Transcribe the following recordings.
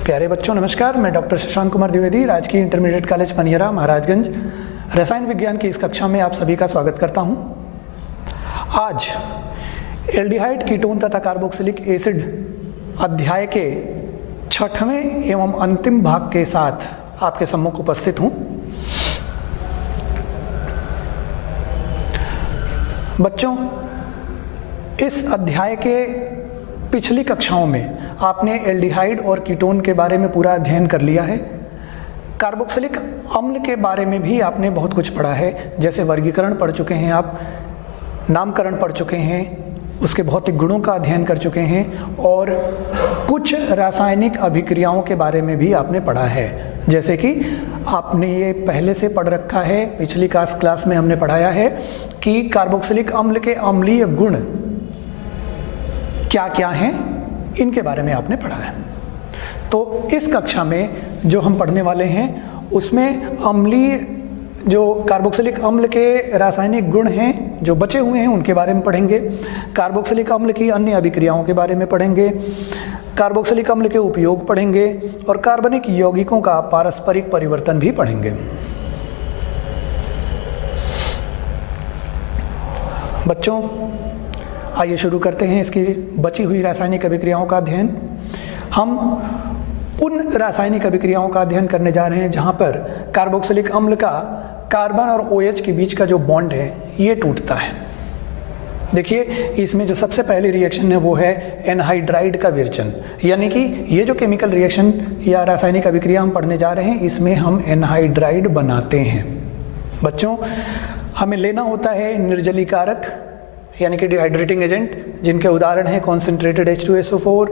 प्यारे बच्चों नमस्कार। मैं डॉक्टर शशांक कुमार द्विवेदी, राजकीय इंटरमीडिएट कॉलेज पनियरा महाराजगंज, रसायन विज्ञान की इस कक्षा में आप सभी का स्वागत करता हूं। आज एल्डिहाइड, कीटोन तथा कार्बोक्सिलिक एसिड अध्याय के 6वें एवं अंतिम भाग के साथ आपके सम्मुख उपस्थित हूं। बच्चों, इस अध्याय के पिछली कक्षाओं में आपने एल्डिहाइड और कीटोन के बारे में पूरा अध्ययन कर लिया है। कार्बोक्सिलिक अम्ल के बारे में भी आपने बहुत कुछ पढ़ा है, जैसे वर्गीकरण पढ़ चुके हैं आप, नामकरण पढ़ चुके हैं, उसके भौतिक गुणों का अध्ययन कर चुके हैं और कुछ रासायनिक अभिक्रियाओं के बारे में भी आपने पढ़ा है। जैसे कि आपने ये पहले से पढ़ रखा है, पिछली क्लास में हमने पढ़ाया है कि कार्बोक्सिलिक अम्ल के अम्लीय गुण क्या क्या हैं, इनके बारे में आपने पढ़ा है। तो इस कक्षा में जो हम पढ़ने वाले हैं उसमें अम्लीय जो कार्बोक्सिलिक अम्ल के रासायनिक गुण हैं जो बचे हुए हैं उनके बारे में पढ़ेंगे, कार्बोक्सिलिक अम्ल की अन्य अभिक्रियाओं के बारे में पढ़ेंगे, कार्बोक्सिलिक अम्ल के उपयोग पढ़ेंगे और कार्बनिक यौगिकों का पारस्परिक परिवर्तन भी पढ़ेंगे। बच्चों, आइए शुरू करते हैं इसकी बची हुई रासायनिक अभिक्रियाओं का अध्ययन। हम उन रासायनिक अभिक्रियाओं का अध्ययन करने जा रहे हैं जहां पर कार्बोक्सिलिक अम्ल का कार्बन और OH के बीच का जो बॉन्ड है ये टूटता है। देखिए, इसमें जो सबसे पहली रिएक्शन है वो है एनहाइड्राइड का विरचन, यानी कि ये जो केमिकल रिएक्शन या रासायनिक अभिक्रिया हम पढ़ने जा रहे हैं इसमें हम एनहाइड्राइड बनाते हैं। बच्चों, हमें लेना होता है निर्जलीकारक यानी कि डिहाइड्रेटिंग एजेंट, जिनके उदाहरण हैं कॉन्सेंट्रेटेड H2SO4,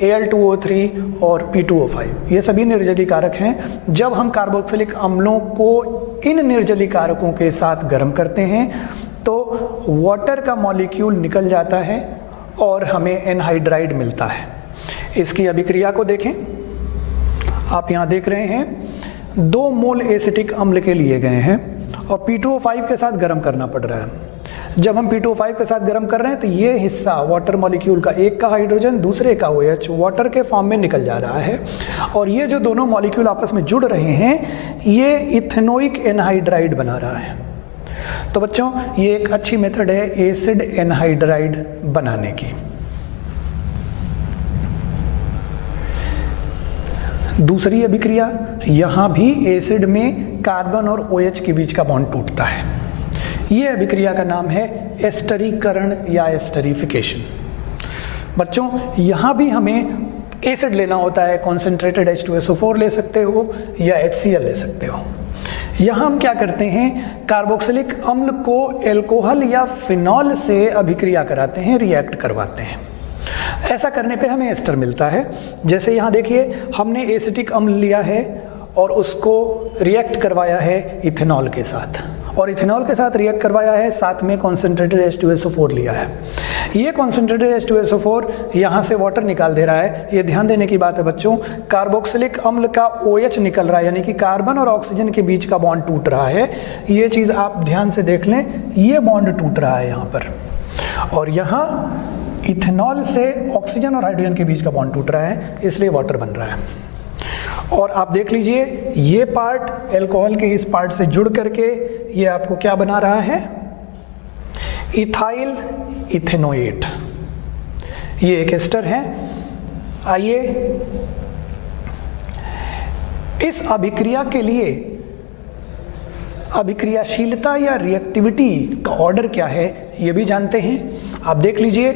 Al2O3 और P2O5। ये सभी निर्जलीकारक हैं। जब हम कार्बोक्सिलिक अम्लों को इन निर्जलीकारकों के साथ गर्म करते हैं तो वाटर का मॉलिक्यूल निकल जाता है और हमें एनहाइड्राइड मिलता है। इसकी अभिक्रिया को देखें। आप यहाँ देख रहे हैं 2 मोल एसिटिक अम्ल के लिए गए हैं और P2O5 के साथ गर्म करना पड़ रहा है। जब हम P2O5 के साथ गर्म कर रहे हैं तो ये हिस्सा वाटर मॉलिक्यूल का, एक का हाइड्रोजन दूसरे का OH वाटर के फॉर्म में निकल जा रहा है और ये जो दोनों मॉलिक्यूल आपस में जुड़ रहे हैं ये इथेनोइक एनहाइड्राइड बना रहा है। तो बच्चों, ये एक अच्छी मेथड है एसिड एनहाइड्राइड बनाने की। दूसरी अभिक्रिया, यहां भी एसिड में कार्बन और OH के बीच का बॉन्ड टूटता है। ये अभिक्रिया का नाम है एस्टरीकरण या एस्टरीफिकेशन। बच्चों, यहाँ भी हमें एसिड लेना होता है, कॉन्सेंट्रेटेड H2SO4 ले सकते हो या HCl ले सकते हो। यहाँ हम क्या करते हैं, कार्बोक्सिलिक अम्ल को एल्कोहल या फिनॉल से अभिक्रिया कराते हैं, रिएक्ट करवाते हैं। ऐसा करने पे हमें एस्टर मिलता है। जैसे यहाँ देखिए, हमने एसिटिक अम्ल लिया है और उसको रिएक्ट करवाया है इथेनॉल के साथ, और इथेनॉल के साथ रिएक्ट करवाया है, साथ में कॉन्सेंट्रेटेड H2SO4 लिया है। ये कॉन्सेंट्रेटेड H2SO4 यहाँ से वाटर निकाल दे रहा है। ये ध्यान देने की बात है बच्चों, कार्बोक्सिलिक अम्ल का OH निकल रहा है, यानी कि कार्बन और ऑक्सीजन के बीच का बॉन्ड टूट रहा है। ये चीज़ आप ध्यान से देख लें, ये बॉन्ड टूट रहा है यहाँ पर, और यहाँ इथेनॉल से ऑक्सीजन और हाइड्रोजन के बीच का बॉन्ड टूट रहा है, इसलिए वाटर बन रहा है। और आप देख लीजिए, ये पार्ट एल्कोहल के इस पार्ट से जुड़ करके ये आपको क्या बना रहा है, इथाइल इथेनोएट। ये एक एस्टर है। आइए, इस अभिक्रिया के लिए अभिक्रियाशीलता या रिएक्टिविटी का ऑर्डर क्या है ये भी जानते हैं। आप देख लीजिए,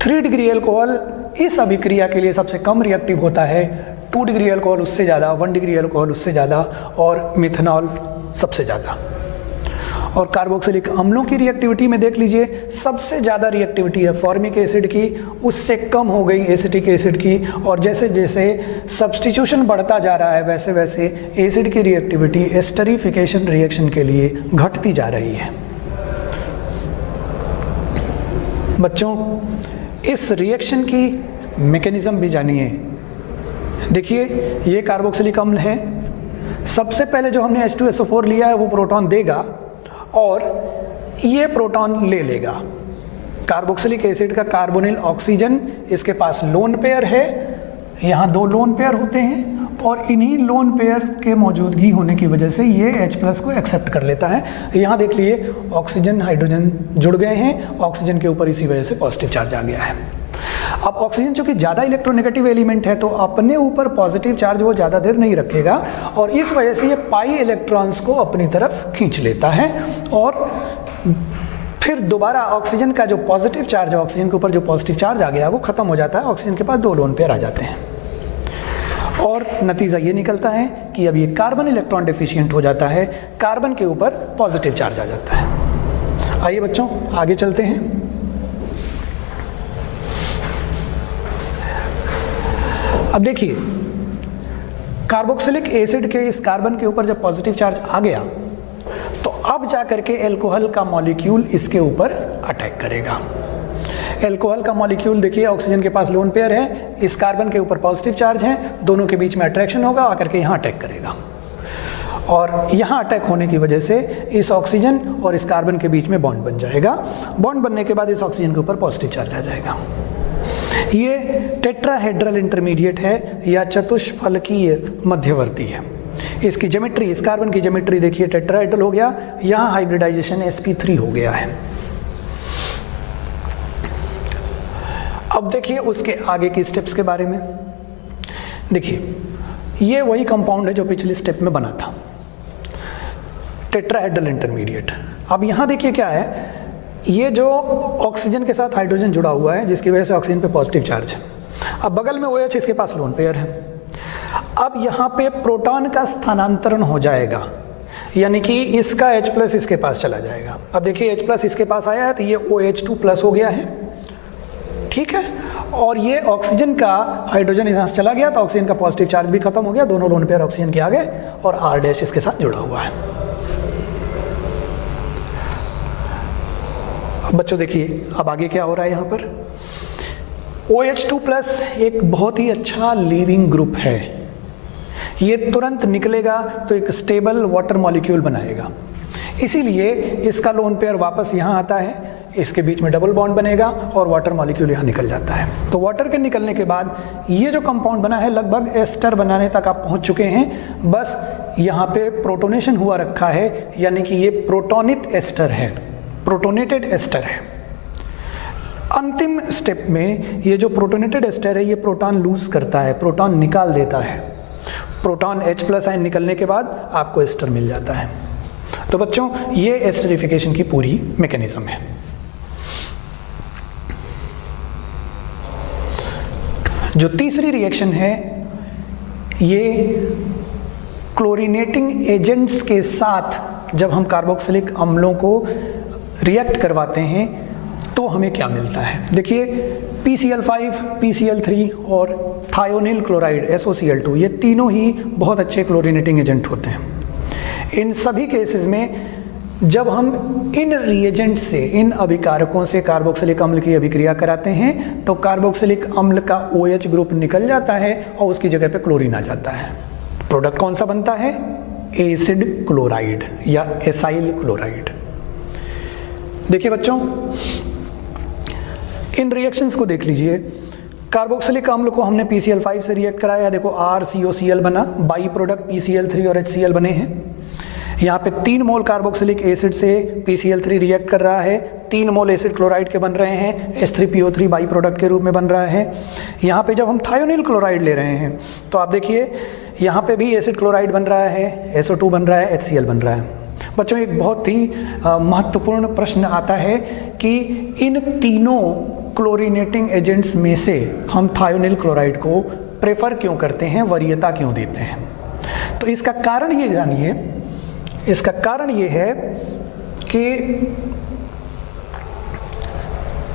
3 डिग्री अल्कोहल इस अभिक्रिया के लिए सबसे कम रिएक्टिव होता है, 2 डिग्री अल्कोहल उससे ज़्यादा, 1 डिग्री अल्कोहल उससे ज़्यादा और मिथेनॉल सबसे ज़्यादा। और कार्बोक्सिलिक अम्लों की रिएक्टिविटी में देख लीजिए, सबसे ज़्यादा रिएक्टिविटी है फॉर्मिक एसिड की, उससे कम हो गई एसिटिक एसिड की, और जैसे जैसे सब्स्टिट्यूशन बढ़ता जा रहा है वैसे वैसे एसिड की रिएक्टिविटी एस्टरीफिकेशन रिएक्शन के लिए घटती जा रही है। बच्चों, इस रिएक्शन की मैकेनिज्म भी जानिए। देखिए, ये कार्बोक्सिलिक अम्ल है। सबसे पहले जो हमने H2SO4 लिया है वो प्रोटॉन देगा और ये प्रोटॉन ले लेगा। कार्बोक्सिलिक एसिड का कार्बोनिल ऑक्सीजन, इसके पास लोन पेयर है, यहाँ 2 लोन पेयर होते हैं और इन्हीं लोन पेयर के मौजूदगी होने की वजह से ये H+ को एक्सेप्ट कर लेता है। यहाँ देख लिए ऑक्सीजन हाइड्रोजन जुड़ गए हैं, ऑक्सीजन के ऊपर इसी वजह से पॉजिटिव चार्ज आ गया है। अब ऑक्सीजन चूंकि ज़्यादा इलेक्ट्रोनेगेटिव एलिमेंट है तो अपने ऊपर पॉजिटिव चार्ज वो ज़्यादा देर नहीं रखेगा और इस वजह से ये पाई इलेक्ट्रॉन्स को अपनी तरफ खींच लेता है और फिर दोबारा ऑक्सीजन का जो पॉजिटिव चार्ज है, ऑक्सीजन के ऊपर जो पॉजिटिव चार्ज आ गया वो खत्म हो जाता है, ऑक्सीजन के पास 2 लोन पेयर आ जाते हैं और नतीजा ये निकलता है कि अब ये कार्बन इलेक्ट्रॉन डेफिशिएंट हो जाता है, कार्बन के ऊपर पॉजिटिव चार्ज आ जाता है। आइए बच्चों आगे चलते हैं। अब देखिए कार्बोक्सिलिक एसिड के इस कार्बन के ऊपर जब पॉजिटिव चार्ज आ गया तो अब जाकर के एल्कोहल का मॉलिक्यूल इसके ऊपर अटैक करेगा। एल्कोहल का मॉलिक्यूल देखिए ऑक्सीजन के पास लोन पेयर है, इस कार्बन के ऊपर पॉजिटिव चार्ज है, दोनों के बीच में अट्रैक्शन होगा, आकर के यहाँ अटैक करेगा और यहाँ अटैक होने की वजह से इस ऑक्सीजन और इस कार्बन के बीच में बॉन्ड बन जाएगा। बॉन्ड बनने के बाद इस ऑक्सीजन के ऊपर पॉजिटिव चार्ज आ जाएगा। ये टेट्राहेड्रल इंटरमीडिएट है या चतुष्फलकीय मध्यवर्ती है। इसकी ज्योमेट्री, इस कार्बन की ज्योमेट्री देखिए टेट्राहेड्रल हो गया, यहाँ हाइब्रिडाइजेशन sp3 हो गया है। अब देखिए उसके आगे की स्टेप्स के बारे में। देखिए ये वही कंपाउंड है जो पिछले स्टेप में बना था, टेट्राहेड्रल इंटरमीडिएट। अब यहाँ देखिए क्या है, ये जो ऑक्सीजन के साथ हाइड्रोजन जुड़ा हुआ है जिसकी वजह से ऑक्सीजन पे पॉजिटिव चार्ज है। अब बगल में OH इसके पास लोन पेयर है। अब यहाँ पे प्रोटॉन का स्थानांतरण हो जाएगा, यानी कि इसका H+ इसके पास चला जाएगा। अब देखिए H+ इसके पास आया है तो ये OH2+ हो गया है, ठीक है। और ये ऑक्सीजन का हाइड्रोजन यहाँ से चला गया तो ऑक्सीजन का पॉजिटिव चार्ज भी खत्म हो गया, दोनों लोन पेयर ऑक्सीजन के आ गए और R- इसके साथ जुड़ा हुआ है। अब बच्चों देखिए अब आगे क्या हो रहा है यहाँ पर। OH2+ एक बहुत ही अच्छा लीविंग ग्रुप है, ये तुरंत निकलेगा तो एक स्टेबल वाटर मॉलिक्यूल बनाएगा, इसीलिए इसका लोन पेयर वापस यहाँ आता है, इसके बीच में डबल बॉन्ड बनेगा और वाटर मॉलिक्यूल यहाँ निकल जाता है। तो वाटर के निकलने के बाद ये जो कंपाउंड बना है लगभग एस्टर बनाने तक आप पहुँच चुके हैं, बस यहाँ पे प्रोटोनेशन हुआ रखा है, यानी कि ये प्रोटोनित एस्टर है, प्रोटोनेटेड एस्टर है। अंतिम स्टेप में ये जो प्रोटोनेटेड एस्टर है ये प्रोटॉन लूज करता है, प्रोटॉन निकाल देता है। प्रोटॉन H+ आयन निकलने के बाद आपको एस्टर मिल जाता है। तो बच्चों ये एस्टरिफिकेशन की पूरी मैकेनिज्म है। जो तीसरी रिएक्शन है ये क्लोरीनेटिंग एजेंट्स के साथ जब हम कार्बोक्सिलिक अम्लों को रिएक्ट करवाते हैं तो हमें क्या मिलता है। देखिए PCl5, PCl3 और थायोनिल क्लोराइड SOCl2 ये तीनों ही बहुत अच्छे क्लोरीनेटिंग एजेंट होते हैं। इन सभी केसेस में जब हम इन रिएजेंट से, इन अभिकारकों से कार्बोक्सिलिक अम्ल की अभिक्रिया कराते हैं तो कार्बोक्सिलिक अम्ल का OH ग्रुप निकल जाता है और उसकी जगह पे क्लोरीन आ जाता है। प्रोडक्ट कौन सा बनता है? एसिड क्लोराइड या एसाइल क्लोराइड। देखिए बच्चों इन रिएक्शंस को देख लीजिए। कार्बोक्सिलिक अम्ल को हमने PCl5 से रिएक्ट कराया, देखो RCOCl बना, बाई प्रोडक्ट PCl3 और HCl बने हैं। यहाँ पे 3 मोल कार्बोक्सिलिक एसिड से PCl3 रिएक्ट कर रहा है, 3 मोल एसिड क्लोराइड के बन रहे हैं, H3PO3 बाई प्रोडक्ट के रूप में बन रहा है। यहाँ पे जब हम थायोनिल क्लोराइड ले रहे हैं तो आप देखिए यहाँ पे भी एसिड क्लोराइड बन रहा है, SO2 बन रहा है, HCl बन रहा है। बच्चों एक बहुत ही महत्वपूर्ण प्रश्न आता है कि इन तीनों क्लोरीनेटिंग एजेंट्स में से हम थायोनिल क्लोराइड को प्रेफर क्यों करते हैं, वरीयता क्यों देते हैं? तो इसका कारण ये जानिए, इसका कारण ये है कि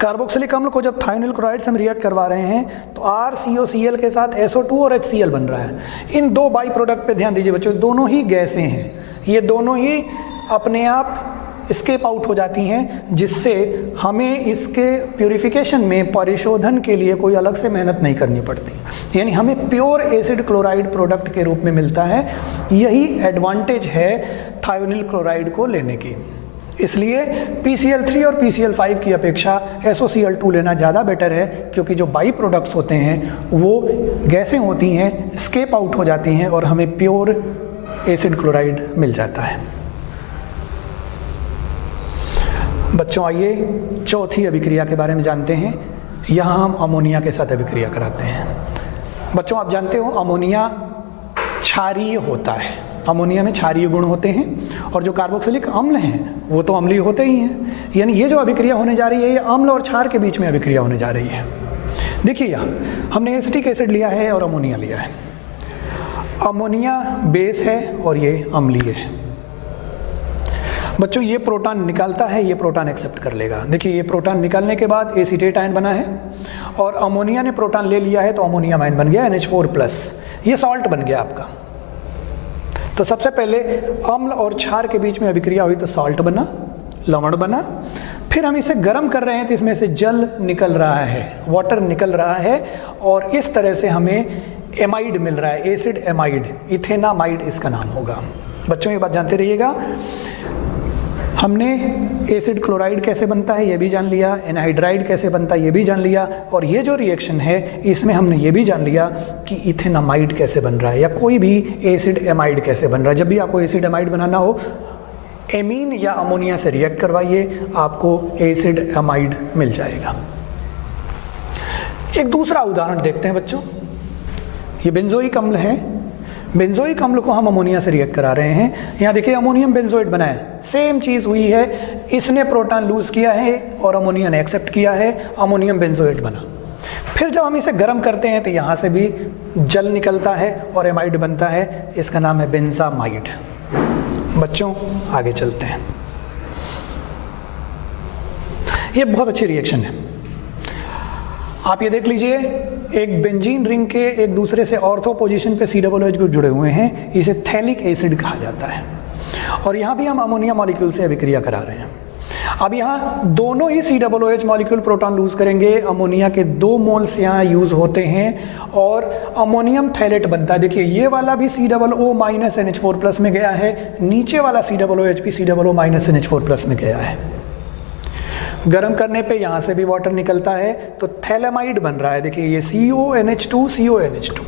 कार्बोक्सिलिक अम्ल को जब थायोनिल क्लोराइड से हम रिएक्ट करवा रहे हैं तो RCOCl के साथ SO2 और HCl बन रहा है। इन 2 बाई प्रोडक्ट पे ध्यान दीजिए बच्चों, दोनों ही गैसें हैं, ये दोनों ही अपने आप स्केप आउट हो जाती हैं, जिससे हमें इसके प्यूरिफिकेशन में परिशोधन के लिए कोई अलग से मेहनत नहीं करनी पड़ती, यानी हमें प्योर एसिड क्लोराइड प्रोडक्ट के रूप में मिलता है। यही एडवांटेज है थायोनिल क्लोराइड को लेने की। इसलिए PCl3 और PCl5 की अपेक्षा SOCl2 लेना ज़्यादा बेटर है, क्योंकि जो बाई प्रोडक्ट्स होते हैं वो गैसें होती हैं, स्केप आउट हो जाती हैं और हमें प्योर एसिड क्लोराइड मिल जाता है। बच्चों आइए चौथी अभिक्रिया के बारे में जानते हैं। यहाँ हम अमोनिया के साथ अभिक्रिया कराते हैं। बच्चों आप जानते हो अमोनिया क्षारीय होता है, अमोनिया में क्षारीय गुण होते हैं, और जो कार्बोक्सिलिक अम्ल हैं वो तो अम्लीय होते ही हैं। यानी ये जो अभिक्रिया होने जा रही है ये अम्ल और क्षार के बीच में अभिक्रिया होने जा रही है। देखिए यहाँ हमने एसिटिक एसिड लिया है और अमोनिया लिया है। अमोनिया बेस है और ये अम्लीय है। बच्चों ये प्रोटॉन निकालता है, ये प्रोटॉन एक्सेप्ट कर लेगा। देखिए ये प्रोटॉन निकालने के बाद एसीटेट आयन बना है और अमोनिया ने प्रोटॉन ले लिया है तो अमोनियम आयन बन गया NH4+, ये सॉल्ट बन गया आपका। तो सबसे पहले अम्ल और क्षार के बीच में अभिक्रिया हुई तो सॉल्ट बना, लवण बना। फिर हम इसे गर्म कर रहे हैं तो इसमें से जल निकल रहा है, वाटर निकल रहा है, और इस तरह से हमें एमाइड मिल रहा है, एसिड एमाइड, इथेनामाइड इसका नाम होगा। बच्चों ये बात जानते रहिएगा। हमने एसिड क्लोराइड कैसे बनता है ये भी जान लिया, एनहाइड्राइड कैसे बनता है ये भी जान लिया, और ये जो रिएक्शन है इसमें हमने ये भी जान लिया कि इथेनामाइड कैसे बन रहा है या कोई भी एसिड एमाइड कैसे बन रहा है। जब भी आपको एसिड एमाइड बनाना हो एमीन या अमोनिया से रिएक्ट करवाइए, आपको एसिड एमाइड मिल जाएगा। एक दूसरा उदाहरण देखते हैं बच्चों। ये बेंजोइक अम्ल है, बेंजोइक अम्ल को हम अमोनिया से रिएक्ट करा रहे हैं। यहाँ देखिए अमोनियम बेंजोएट बना है, सेम चीज़ हुई है, इसने प्रोटॉन लूज किया है और अमोनिया ने एक्सेप्ट किया है, अमोनियम बेंजोएट बना। फिर जब हम इसे गर्म करते हैं तो यहाँ से भी जल निकलता है और एमाइड बनता है, इसका नाम है बेंजामाइड। बच्चों आगे चलते हैं। ये बहुत अच्छी रिएक्शन है। आप ये देख लीजिए, एक बेंजीन रिंग के एक दूसरे से ऑर्थो पोजीशन पे COOH ग्रुप जुड़े हुए हैं, इसे थैलिक एसिड कहा जाता है। और यहाँ भी हम अमोनिया मॉलिक्यूल से अभिक्रिया करा रहे हैं। अब यहाँ दोनों ही COOH मॉलिक्यूल प्रोटॉन लूज करेंगे। अमोनिया के 2 मोल्स यहाँ यूज होते हैं और अमोनियम थैलेट बनता है। देखिए ये वाला भी COO माइनस NH4+ में गया है, नीचे वाला COOH भी COO माइनस NH4+ में गया है। गर्म करने पे यहाँ से भी वाटर निकलता है तो थैलेमाइड बन रहा है। देखिए ये CONH2 CONH2।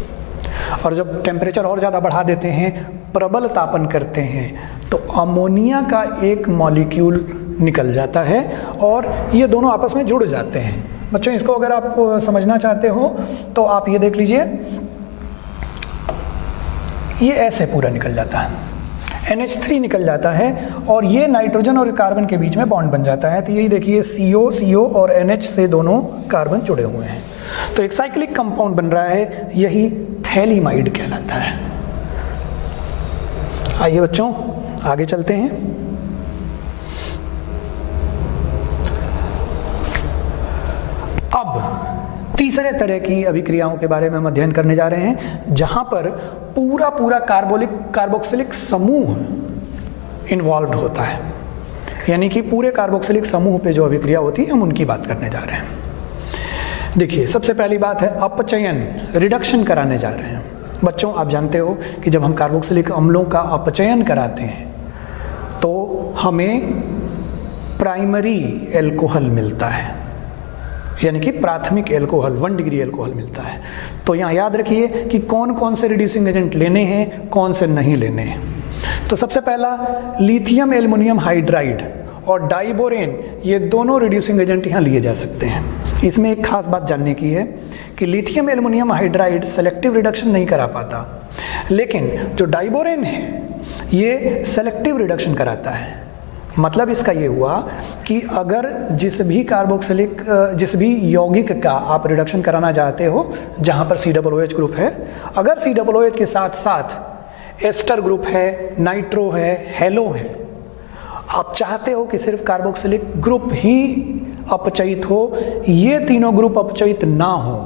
और जब टेम्परेचर और ज़्यादा बढ़ा देते हैं, प्रबल तापन करते हैं, तो अमोनिया का एक मॉलिक्यूल निकल जाता है और ये दोनों आपस में जुड़ जाते हैं। बच्चों इसको अगर आप समझना चाहते हो तो आप ये देख लीजिए, ये ऐसे पूरा निकल जाता है, NH3 निकल जाता है और ये नाइट्रोजन और कार्बन के बीच में बॉन्ड बन जाता है। तो यही देखिए CO और NH से दोनों कार्बन जुड़े हुए हैं, तो एक साइक्लिक कंपाउंड बन रहा है, यही थैलीमाइड कहलाता है। आइए बच्चों आगे चलते हैं। अब तीसरे तरह की अभिक्रियाओं के बारे में हम अध्ययन करने जा रहे हैं, जहां पर पूरा कार्बोक्सिलिक समूह इन्वॉल्व होता है। यानी कि पूरे कार्बोक्सिलिक समूह पे जो अभिक्रिया होती है हम उनकी बात करने जा रहे हैं। देखिए सबसे पहली बात है अपचयन, रिडक्शन कराने जा रहे हैं। बच्चों आप जानते हो कि जब हम कार्बोक्सिलिक अम्लों का अपचयन कराते हैं तो हमें प्राइमरी एल्कोहल मिलता है, यानी कि प्राथमिक एल्कोहल 1 डिग्री एल्कोहल मिलता है। तो यहाँ याद रखिए कि कौन कौन से रिड्यूसिंग एजेंट लेने हैं, कौन से नहीं लेने हैं। तो सबसे पहला लिथियम एल्युमिनियम हाइड्राइड और डाइबोरेन, ये दोनों रिड्यूसिंग एजेंट यहाँ लिए जा सकते हैं। इसमें एक खास बात जानने की है कि lithium aluminium hydride selective reduction नहीं करा पाता, लेकिन जो डाइबोरेन है ये सेलेक्टिव रिडक्शन कराता है। मतलब इसका ये हुआ कि अगर जिस भी यौगिक का आप रिडक्शन कराना चाहते हो जहाँ पर COOH ग्रुप है, अगर COOH के साथ साथ एस्टर ग्रुप है, नाइट्रो है, हेलो है, आप चाहते हो कि सिर्फ कार्बोक्सिलिक ग्रुप ही अपचयित हो, ये तीनों ग्रुप अपचयित ना हो,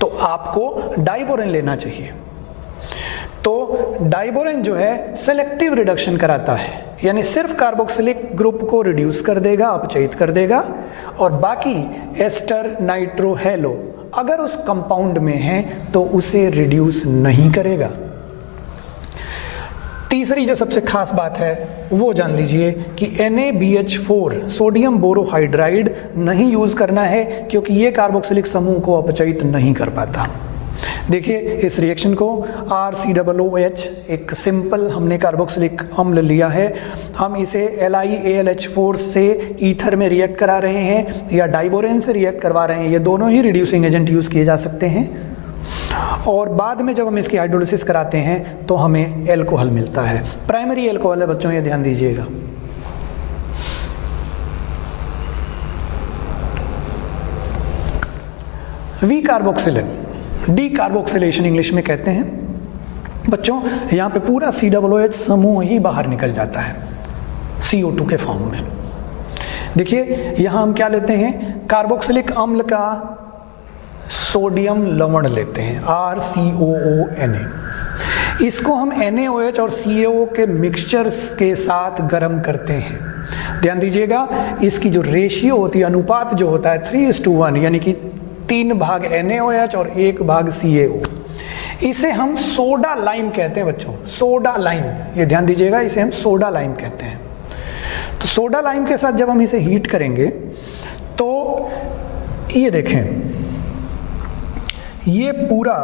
तो आपको डाइबोरेन लेना चाहिए। तो डाइबोरेन जो है सेलेक्टिव रिडक्शन कराता है, यानी सिर्फ कार्बोक्सिलिक ग्रुप को रिड्यूस कर देगा, अपचयित कर देगा, और बाकी एस्टर, नाइट्रो, हेलो अगर उस कंपाउंड में है तो उसे रिड्यूस नहीं करेगा। तीसरी जो सबसे खास बात है वो जान लीजिए कि NaBH4 सोडियम बोरोहाइड्राइड नहीं यूज़ करना है, क्योंकि ये कार्बोक्सिलिक समूह को अपचयित नहीं कर पाता। देखिए इस रिएक्शन को RCOOH, एक सिंपल हमने कार्बोक्सिलिक अम्ल लिया है, हम इसे LiAlH4 से ईथर में रिएक्ट करा रहे हैं या डाइबोरेन से रिएक्ट करवा रहे हैं। ये दोनों ही रिड्यूसिंग एजेंट यूज़ किए जा सकते हैं, और बाद में जब हम इसकी हाइड्रोलिसिस कराते हैं तो हमें एल्कोहल मिलता है। प्राइमरी एल्कोहल है बच्चों, ये ध्यान दीजिएगा। वी कार्बोक्सिलिन, डी कार्बोक्सिलेशन इंग्लिश में कहते हैं बच्चों। यहाँ पे पूरा COOH समूह ही बाहर निकल जाता है CO2 के फॉर्म में। देखिए यहाँ हम क्या लेते हैं, कार्बोक्सिलिक अम्ल का सोडियम लवण लेते हैं RCOONA। इसको हम NaOH और CaO के मिक्सचर के साथ गर्म करते हैं। ध्यान दीजिएगा, इसकी जो रेशियो होती है, अनुपात जो होता है 3:1, यानी कि 3 भाग NaOH और 1 भाग CaO। इसे हम सोडा लाइम कहते हैं बच्चों, सोडा लाइम, ये ध्यान दीजिएगा, इसे हम सोडा लाइम कहते हैं। तो सोडा लाइम के साथ जब हम इसे हीट करेंगे तो ये देखें, ये पूरा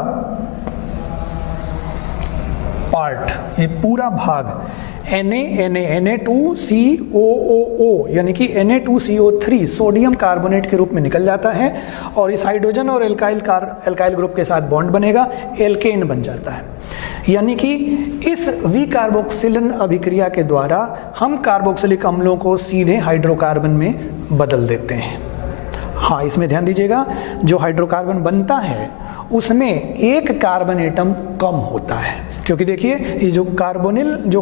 पार्ट, ये पूरा भाग Na2COOO यानी कि Na2CO3 सोडियम कार्बोनेट के रूप में निकल जाता है, और इस हाइड्रोजन और एल्काइल ग्रुप के साथ बॉन्ड बनेगा, एल्केन बन जाता है। यानी कि इस वी कार्बोक्सिलिन अभिक्रिया के द्वारा हम कार्बोक्सिलिक अम्लों को सीधे हाइड्रोकार्बन में बदल देते हैं। हाँ, इसमें ध्यान दीजिएगा, जो हाइड्रोकार्बन बनता है उसमें एक कार्बन एटम कम होता है, क्योंकि देखिए ये जो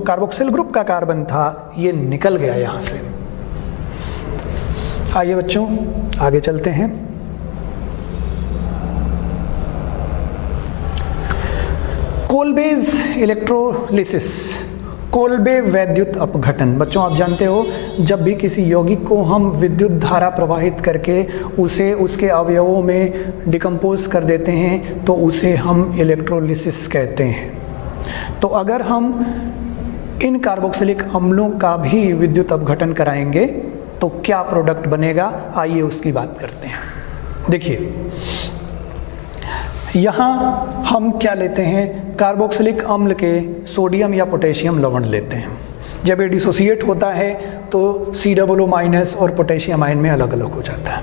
कार्बोक्सिल ग्रुप का कार्बन था ये निकल गया यहाँ से। आइए बच्चों आगे चलते हैं। कोल्बेज इलेक्ट्रोलिसिस, कोल्बे वैद्युत अपघटन। बच्चों आप जानते हो, जब भी किसी यौगिक को हम विद्युत धारा प्रवाहित करके उसे उसके अवयवों में डिकम्पोज कर देते हैं तो उसे हम इलेक्ट्रोलिसिस कहते हैं। तो अगर हम इन कार्बोक्सिलिक अम्लों का भी विद्युत अपघटन कराएंगे तो क्या प्रोडक्ट बनेगा, आइए उसकी बात करते हैं। देखिए यहाँ हम क्या लेते हैं, कार्बोक्सिलिक अम्ल के सोडियम या पोटेशियम लवण लेते हैं। जब ये डिसोसिएट होता है तो COO- और पोटेशियम आयन में अलग अलग हो जाता है।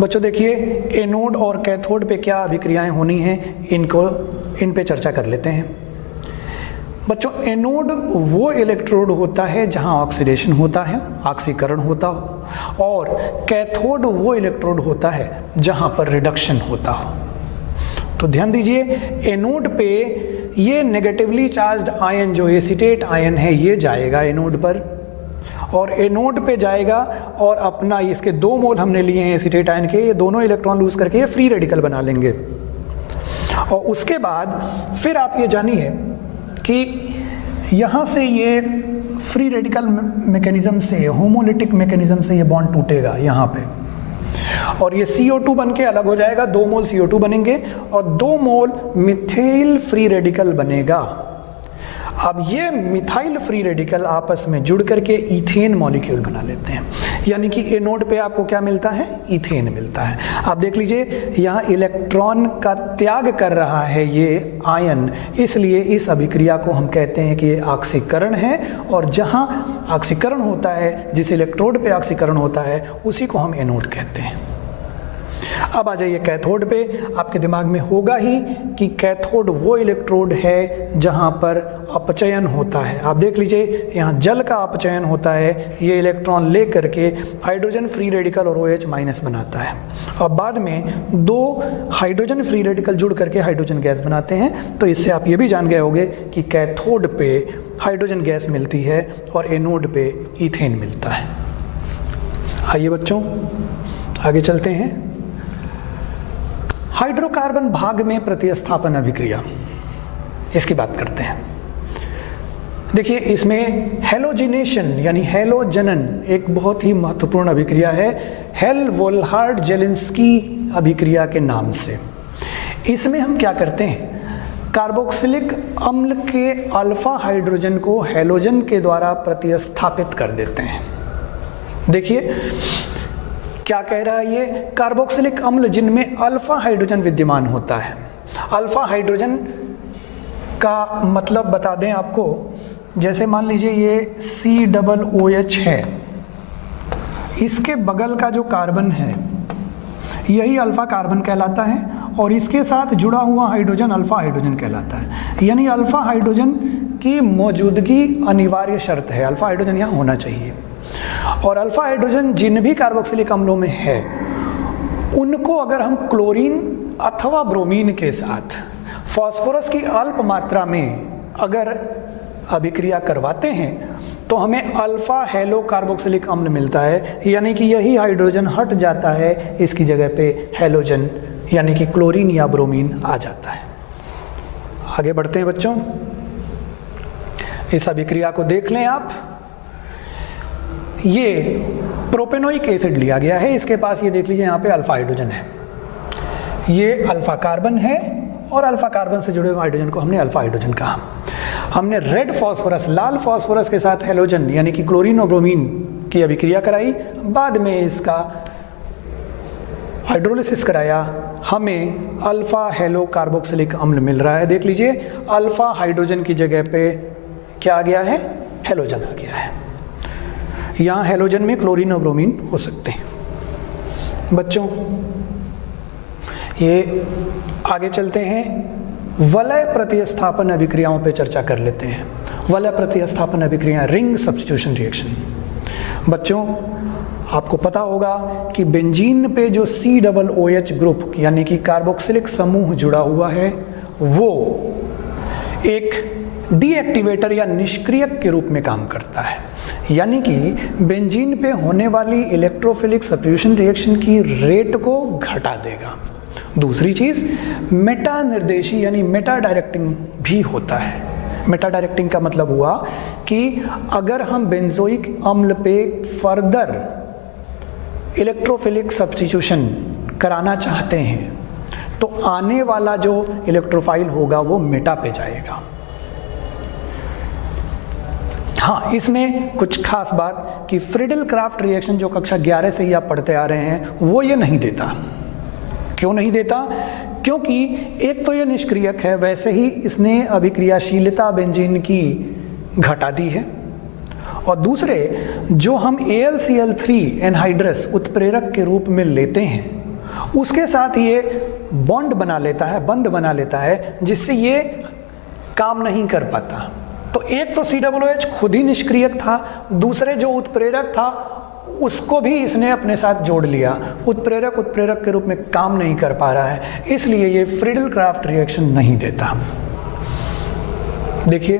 बच्चों देखिए, एनोड और कैथोड पे क्या अभिक्रियाएं होनी हैं, इन पे चर्चा कर लेते हैं। बच्चों एनोड वो इलेक्ट्रोड होता है जहां ऑक्सीडेशन होता है, ऑक्सीकरण होता हो, और कैथोड वो इलेक्ट्रोड होता है जहां पर रिडक्शन होता हो। तो ध्यान दीजिए, एनोड पे ये नेगेटिवली चार्ज्ड आयन जो एसीटेट आयन है ये जाएगा एनोड पर, और एनोड पे जाएगा और अपना इसके 2 मोल हमने लिए हैं एसीटेट आयन के, ये दोनों इलेक्ट्रॉन लूज करके ये फ्री रेडिकल बना लेंगे। और उसके बाद फिर आप ये जानिए कि यहाँ से ये फ्री रेडिकल मैकेनिज्म से, होमोलिटिक मैकेनिज्म से ये बॉन्ड टूटेगा यहाँ पे, और ये CO2 बन के अलग हो जाएगा, 2 मोल CO2 बनेंगे और 2 मोल मिथाइल फ्री रेडिकल बनेगा। अब ये मिथाइल फ्री रेडिकल आपस में जुड़ करके इथेन मॉलिक्यूल बना लेते हैं, यानी कि एनोड पे आपको क्या मिलता है, इथेन मिलता है। आप देख लीजिए यहाँ इलेक्ट्रॉन का त्याग कर रहा है ये आयन, इसलिए इस अभिक्रिया को हम कहते हैं कि ये ऑक्सीकरण है, और जहाँ ऑक्सीकरण होता है, जिस इलेक्ट्रोड पे ऑक्सीकरण होता है उसी को हम एनोड कहते हैं। अब आ जाइए कैथोड पे। आपके दिमाग में होगा ही कि कैथोड वो इलेक्ट्रोड है जहां पर अपचयन होता है। आप देख लीजिए यहाँ जल का अपचयन होता है, ये इलेक्ट्रॉन ले करके हाइड्रोजन फ्री रेडिकल और OH- बनाता है, और बाद में 2 हाइड्रोजन फ्री रेडिकल जुड़ करके हाइड्रोजन गैस बनाते हैं। तो इससे आप ये भी जान गए होंगे कि कैथोड पे हाइड्रोजन गैस मिलती है और एनोड पे इथेन मिलता है। आइए बच्चों आगे चलते हैं। हाइड्रोकार्बन भाग में प्रतिस्थापन अभिक्रिया, इसकी बात करते हैं। देखिए इसमें हेलोजिनेशन यानी हेलोजनन एक बहुत ही महत्वपूर्ण अभिक्रिया है, हेल-वोल्हार्ड-जेलिंस्की अभिक्रिया के नाम से। इसमें हम क्या करते हैं, कार्बोक्सिलिक अम्ल के अल्फा हाइड्रोजन को हैलोजन के द्वारा प्रतिस्थापित कर देते हैं। देखिए क्या कह रहा है ये, कार्बोक्सिलिक अम्ल जिनमें अल्फा हाइड्रोजन विद्यमान होता है। अल्फा हाइड्रोजन का मतलब बता दें आपको, जैसे मान लीजिए ये COOH है, इसके बगल का जो कार्बन है यही अल्फा कार्बन कहलाता है और इसके साथ जुड़ा हुआ हाइड्रोजन अल्फा हाइड्रोजन कहलाता है। यानी अल्फा हाइड्रोजन की मौजूदगी अनिवार्य शर्त है, अल्फा हाइड्रोजन यहाँ होना चाहिए। और अल्फा हाइड्रोजन जिन भी कार्बोक्सिलिक अम्लों में है उनको अगर हम क्लोरीन अथवा ब्रोमीन के साथ फास्फोरस की अल्प मात्रा में अगर अभिक्रिया करवाते हैं तो हमें अल्फा हेलो कार्बोक्सिलिक अम्ल मिलता है। यानी कि यही हाइड्रोजन हट जाता है, इसकी जगह पे हेलोजन यानी कि क्लोरीन या ब्रोमीन आ जाता है। आगे बढ़ते हैं बच्चों, इस अभिक्रिया को देख लें आप। ये प्रोपेनोइक एसिड लिया गया है, इसके पास ये देख लीजिए यहाँ पे अल्फा हाइड्रोजन है, ये अल्फा कार्बन है और अल्फा कार्बन से जुड़े हुए हाइड्रोजन को हमने अल्फा हाइड्रोजन कहा। हमने रेड फास्फोरस लाल फास्फोरस के साथ हेलोजन यानी कि क्लोरीन और ब्रोमीन की अभिक्रिया कराई, बाद में इसका हाइड्रोलिसिस कराया, हमें अल्फा हेलो कार्बोक्सिलिक अम्ल मिल रहा है। देख लीजिए अल्फा हाइड्रोजन की जगह पे क्या आ गया है, हेलोजन आ गया है। यहाँ हेलोजन में क्लोरीन और ब्रोमीन हो सकते हैं। बच्चों ये आगे चलते हैं, वलय प्रतिस्थापन अभिक्रियाओं पे चर्चा कर लेते हैं। वलय प्रतिस्थापन अभिक्रिया, रिंग सब्स्टिट्यूशन रिएक्शन। बच्चों आपको पता होगा कि बेंजीन पे जो COOH ग्रुप यानी कि कार्बोक्सिलिक समूह जुड़ा हुआ है वो एक डीएक्टिवेटर या निष्क्रियक के रूप में काम करता है। यानी कि बेंजीन पे होने वाली इलेक्ट्रोफिलिक सब्स्टिट्यूशन रिएक्शन की रेट को घटा देगा। दूसरी चीज मेटा निर्देशी यानी मेटा डायरेक्टिंग भी होता है। मेटा डायरेक्टिंग का मतलब हुआ कि अगर हम बेंजोइक अम्ल पे फर्दर इलेक्ट्रोफिलिक सब्स्टिट्यूशन कराना चाहते हैं तो आने वाला जो इलेक्ट्रोफाइल होगा वो मेटा पे जाएगा। हाँ, इसमें कुछ खास बात कि फ्रीडल क्राफ्ट रिएक्शन जो कक्षा 11 से ही आप पढ़ते आ रहे हैं वो ये नहीं देता। क्यों नहीं देता? क्योंकि एक तो ये निष्क्रियक है, वैसे ही इसने अभिक्रियाशीलता बेंजीन की घटा दी है, और दूसरे जो हम AlCl3 एनहाइड्रस उत्प्रेरक के रूप में लेते हैं उसके साथ ये बॉन्ड बना लेता है, बंध बना लेता है, जिससे ये काम नहीं कर पाता। तो एक तो COOH खुद ही निष्क्रियक था, दूसरे जो उत्प्रेरक था उसको भी इसने अपने साथ जोड़ लिया, उत्प्रेरक के रूप में काम नहीं कर पा रहा है, इसलिए ये फ्रीडल क्राफ्ट रिएक्शन नहीं देता। देखिए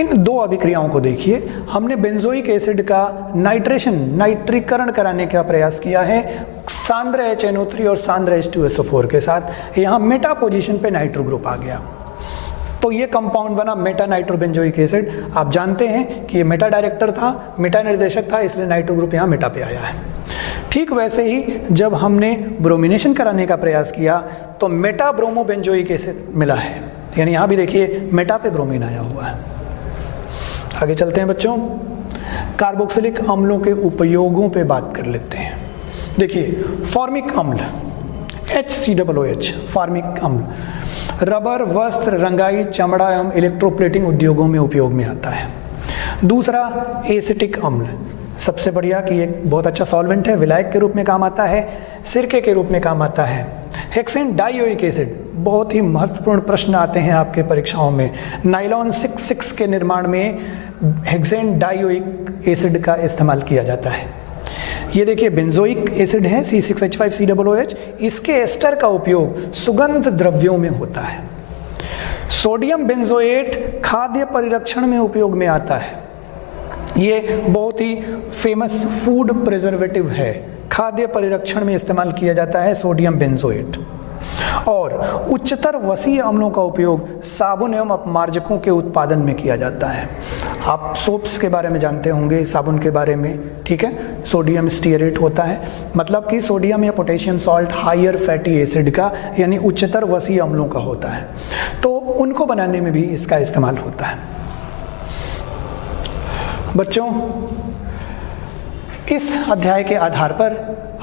इन दो अभिक्रियाओं को देखिए, हमने बेंजोइक एसिड का नाइट्रीकरण कराने का प्रयास किया है सांद्र HNO3 और सांद्र H2SO4 के साथ। यहाँ मेटा पोजीशन पे नाइट्रो ग्रुप आ गया तो ये कंपाउंड बना मेटा नाइट्रोबेंजोइक एसिड। आप जानते हैं कि ये मेटा डायरेक्टर था, मेटा निर्देशक था, इसलिए नाइट्रो ग्रुप यहाँ मेटा पे आया है। ठीक वैसे ही जब हमने ब्रोमिनेशन कराने का प्रयास किया तो मेटा ब्रोमोबेंजोइक एसिड मिला है, यानी यहाँ भी देखिए मेटा पे ब्रोमीन आया हुआ है। आगे चलते हैं बच्चों, कार्बोक्सिलिक अम्लों के उपयोगों पे बात कर लेते हैं। देखिए फॉर्मिक अम्ल HCOOH, फॉर्मिक अम्ल रबर, वस्त्र, रंगाई, चमड़ा एवं इलेक्ट्रोप्लेटिंग उद्योगों में उपयोग में आता है। दूसरा एसिटिक अम्ल, सबसे बढ़िया कि एक बहुत अच्छा सॉल्वेंट है, विलायक के रूप में काम आता है, सिरके के रूप में काम आता है। हेक्सेन डाइओइक एसिड, बहुत ही महत्वपूर्ण प्रश्न आते हैं आपके परीक्षाओं में। नाइलॉन 6 के निर्माण में हेक्सेन डाइओइक एसिड का इस्तेमाल किया जाता है। ये देखिए बेंजोइक एसिड है C6H5COOH, इसके एस्टर का उपयोग सुगंध द्रव्यों में होता है। सोडियम बेंजोएट खाद्य परिरक्षण में उपयोग में आता है। ये बहुत ही फेमस फूड प्रिजर्वेटिव है, खाद्य परिरक्षण में इस्तेमाल किया जाता है सोडियम बेंजोएट। और उच्चतर वसीय अम्लों का उपयोग साबुन एवं अपमार्जकों के उत्पादन में किया जाता है। आप सोप्स के बारे में जानते होंगे, साबुन के बारे में, ठीक है। सोडियम स्टीयरेट होता है, मतलब कि सोडियम या potassium salt higher fatty acid का यानी उच्चतर वसीय अम्लों का होता है, तो उनको बनाने में भी इसका इस्तेमाल होता है। बच्चों, इस अध्याय के आधार पर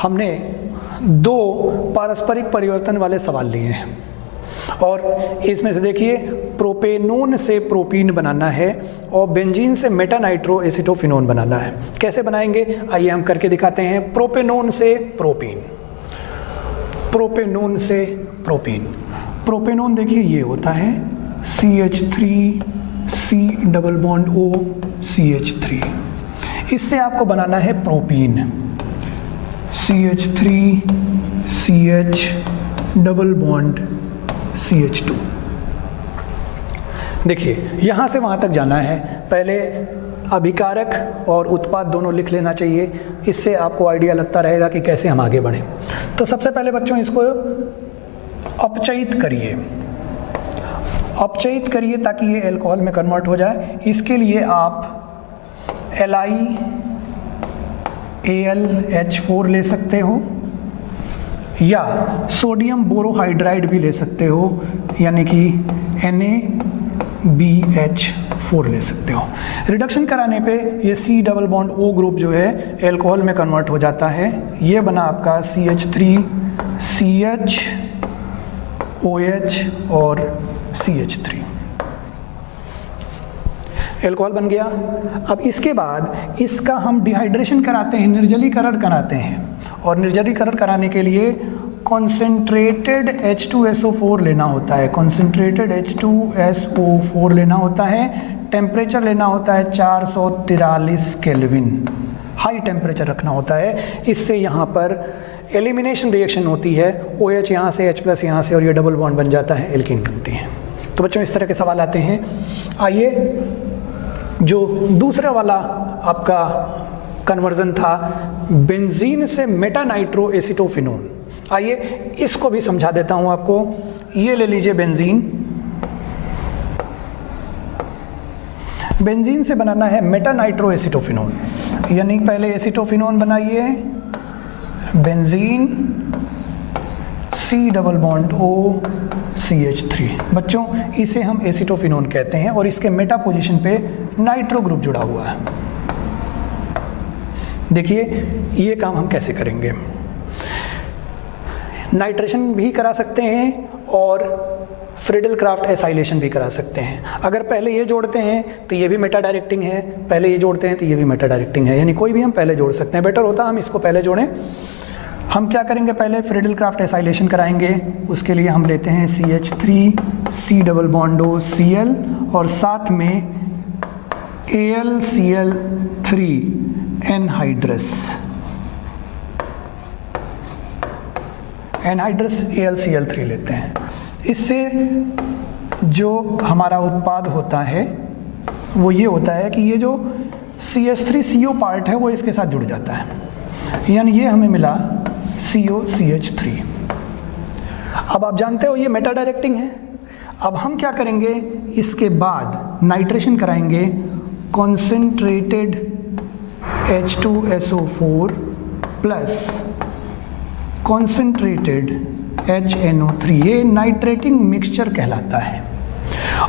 हमने 2 पारस्परिक परिवर्तन वाले सवाल लिए हैं और इसमें से देखिए, प्रोपेनोन से प्रोपीन बनाना है और बेंजीन से मेटानाइट्रोएसिटोफिनोन बनाना है। कैसे बनाएंगे आइए हम करके दिखाते हैं। प्रोपेनोन से प्रोपीन, प्रोपेनोन से प्रोपीन। प्रोपेनोन देखिए ये होता है CH3C double bond O CH3, इससे आपको बनाना है propene CH3CH double bond CH2। देखिए यहाँ से वहाँ तक जाना है, पहले अभिकारक और उत्पाद दोनों लिख लेना चाहिए, इससे आपको आइडिया लगता रहेगा कि कैसे हम आगे बढ़ें। तो सबसे पहले बच्चों इसको अपचयित करिए, अपचयित करिए ताकि ये अल्कोहल में कन्वर्ट हो जाए। इसके लिए आप LiAlH4 ले सकते हो या सोडियम बोरोहाइड्राइड भी ले सकते हो, यानी कि NaBH4 ले सकते हो। रिडक्शन कराने पे ये C double bond O group जो है अल्कोहल में कन्वर्ट हो जाता है। ये बना आपका CH3CH OH और CH3, अल्कोहल बन गया। अब इसके बाद इसका हम डिहाइड्रेशन कराते हैं, निर्जलीकरण कराते हैं, और निर्जलीकरण कराने के लिए कॉन्सेंट्रेटेड H2SO4 लेना होता है, कॉन्सेंट्रेटेड H2SO4 लेना होता है। टेम्परेचर लेना होता है 443 केल्विन, हाई टेम्परेचर रखना होता है। इससे यहाँ पर एलिमिनेशन रिएक्शन होती है, OH यहाँ से H+ यहाँ से, और ये डबल बॉन्ड बन जाता है, एल्कीन बनती है। तो बच्चों इस तरह के सवाल आते हैं। आइए, जो दूसरा वाला आपका कन्वर्जन था बेंजीन से मेटानाइट्रोएसिटोफिनोन, आइए इसको भी समझा देता हूं आपको। ये ले लीजिए बेंजीन, बेंजीन से बनाना है मेटानाइट्रोएसिटोफिनोन, यानी पहले एसिटोफिनोन बनाइए, benzene C double bond O CH3। बच्चों इसे हम एसिटोफिनोन कहते हैं और इसके मेटा पोजीशन पे नाइट्रो ग्रुप जुड़ा हुआ है। देखिए ये काम हम कैसे करेंगे, नाइट्रेशन भी करा सकते हैं और फ्रीडल क्राफ्ट एसाइलेशन भी करा सकते हैं। अगर पहले ये जोड़ते हैं तो ये भी मेटा डायरेक्टिंग है, पहले ये जोड़ते हैं तो ये भी मेटा डायरेक्टिंग है, यानी कोई भी हम पहले जोड़ सकते हैं। बेटर होता हम इसको पहले जोड़ें। हम क्या करेंगे, पहले फ्रीडल क्राफ्ट एसाइलेशन कराएंगे। उसके लिए हम लेते हैं CH3C double bond O Cl और साथ में AlCl3 एनहाइड्रस, एनहाइड्रस AlCl3 लेते हैं। इससे जो हमारा उत्पाद होता है वो ये होता है कि ये जो CH3CO पार्ट है वो इसके साथ जुड़ जाता है, यानी ये हमें मिला COCH3। अब आप जानते हो ये मेटा डायरेक्टिंग है। अब हम क्या करेंगे, इसके बाद नाइट्रेशन कराएंगे concentrated H2SO4 plus concentrated HNO3, ये नाइट्रेटिंग मिक्सचर कहलाता है।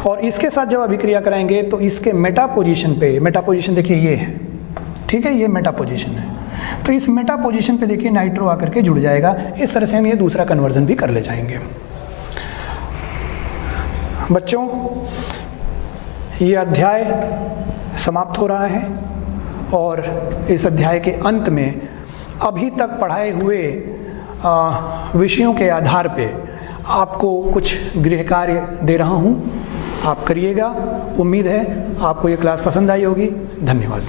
और इसके साथ जब अभिक्रिया कराएंगे तो इसके मेटा पोजीशन पे, मेटा पोजीशन देखिए ये है, ठीक है, ये मेटा पोजीशन है, तो इस मेटा पोजीशन पे देखिए नाइट्रो आकर के जुड़ जाएगा। इस तरह से हम ये दूसरा कन्वर्जन भी कर ले जाएंगे। बच्चों ये अध्याय समाप्त हो रहा है और इस अध्याय के अंत में अभी तक पढ़ाए हुए विषयों के आधार पे आपको कुछ गृह कार्य दे रहा हूँ, आप करिएगा। उम्मीद है आपको ये क्लास पसंद आई होगी। धन्यवाद।